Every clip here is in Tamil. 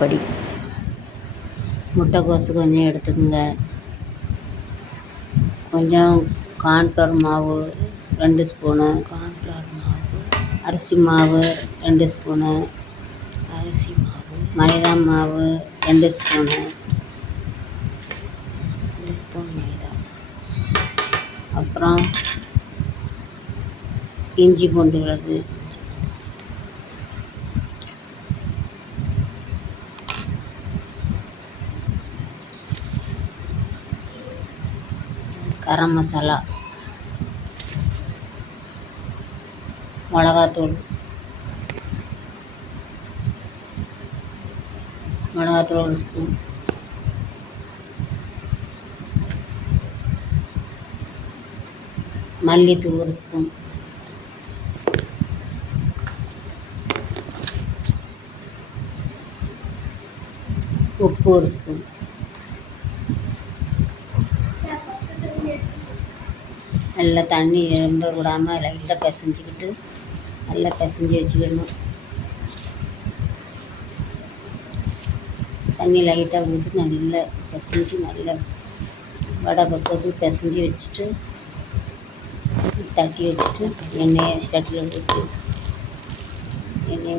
படி முட்டைக்கோசு கொஞ்சம் எடுத்துக்கோங்க. கொஞ்சம் கார்ன்ஃப்ளவர் மாவு 2 ஸ்பூனு, அரிசி மாவு 2 ஸ்பூனு, மைதா மாவு 2 ஸ்பூனு, மைதா, அப்புறம் இஞ்சி பூண்டு விழுது, கரம் மசாலா, மிளகாத்தூள் ஒரு ஸ்பூன், மல்லித்தூள் 1 ஸ்பூன், உப்பு 1 ஸ்பூன், நல்லா தண்ணி ரொம்ப விடாமல் லைட்டாக பிசைஞ்சிக்கிட்டு நல்லா பிசைஞ்சி வச்சுக்கிடணும். தண்ணி லைட்டாக ஊற்றி நல்லா பிசைஞ்சி நல்லா வடை பக்கத்துக்கு பிசைஞ்சி வச்சுட்டு தட்டி வச்சுட்டு எண்ணெயை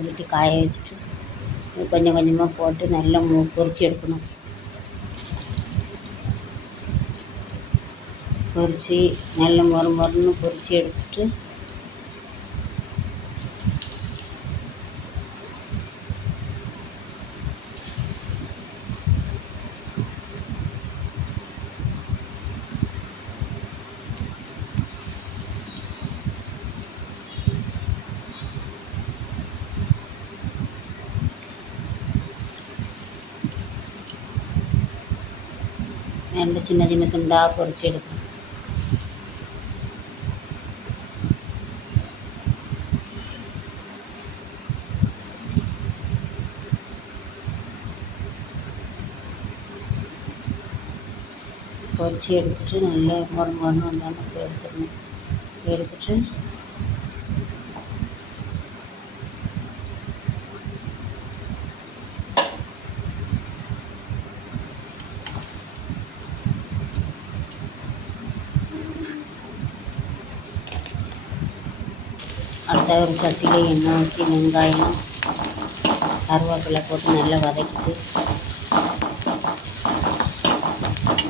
ஊற்றி காய வச்சுட்டு கொஞ்சம் கொஞ்சமாக போட்டு நல்லா பொரித்து எடுக்கணும். பொரித்து நல்ல மொறுன்னு பொரித்து எடுத்துட்டு நல்ல சின்ன சின்ன துண்டாக பொரித்து எடுக்கணும். பொரித்து எடுத்துட்டு நல்லா மொறுன்னு வந்தால் எடுத்துடணும். எடுத்துட்டு அடுத்த ஒரு சட்டியில் எண்ணெய் ஊற்றி வெங்காயம் கருவேப்பிலை போட்டு நல்லா வதக்கிட்டு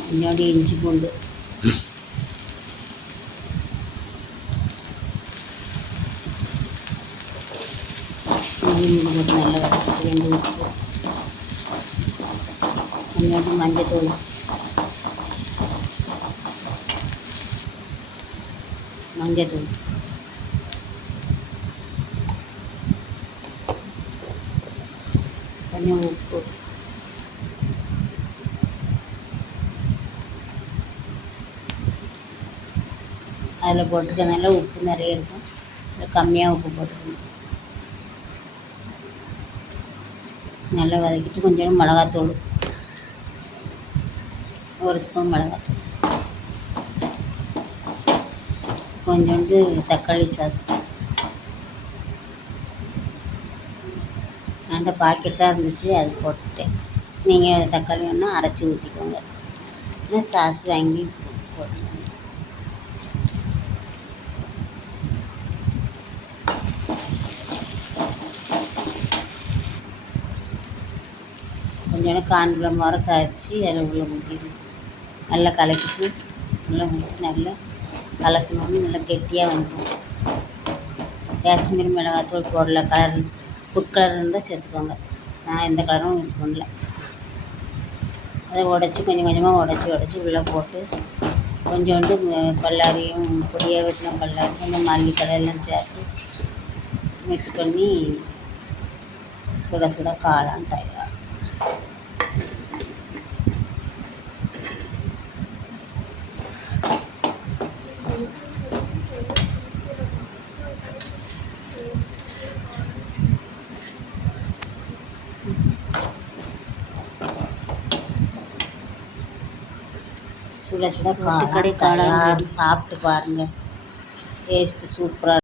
கொஞ்சோண்டு இஞ்சி பூண்டு போட்டு நல்லா வதக்கிட்டு 2 உப்பு கொஞ்சோண்டு மஞ்சத்தூள் கொஞ்சம் உப்பு அதில் போட்டுக்கிறதுனால உப்பு நிறைய இருக்கும். அதில் கம்மியாக உப்பு போட்டுக்கணும். நல்லா வதக்கிட்டு கொஞ்சம் மிளகாத்தூள் 1 ஸ்பூன் மிளகாத்தூள், கொஞ்சோண்டு தக்காளி சாஸ், அந்த பாக்கெட் தான் இருந்துச்சு அது போட்டுட்டேன். நீங்கள் தக்காளி வேணால் அரைச்சி ஊற்றிக்கோங்க, இல்லை சாஸ் வாங்கி போட்டுக்கோங்க. கொஞ்சோண்டு கார்ன்ஃப்ளவர் மாவு கரைச்சி அதில் உள்ள ஊற்றிடணும். நல்லா கலக்கிட்டு நல்லா ஊற்றி நல்லா கலக்கணும்னு நல்லா கெட்டியாக வந்துடும். காஷ்மீர் மிளகாத்தூள் போடல, ஃபுட் கலர் இருந்தால் சேர்த்துக்கோங்க. நான் எந்த கலரும் யூஸ் பண்ணல. அதை உடச்சி கொஞ்சம் கொஞ்சமாக உடச்சி உள்ளே போட்டு கொஞ்சோண்டு பல்லாரியும் பொடியாக வெட்டின பல்லாரி கொஞ்சம் மல்லித்தழை எல்லாம் சேர்த்து மிக்ஸ் பண்ணி சுட சுட காளான் தயார். சுட சுட காளான் சாப்பிட்டு பாருங்கள். டேஸ்ட்டு சூப்பராக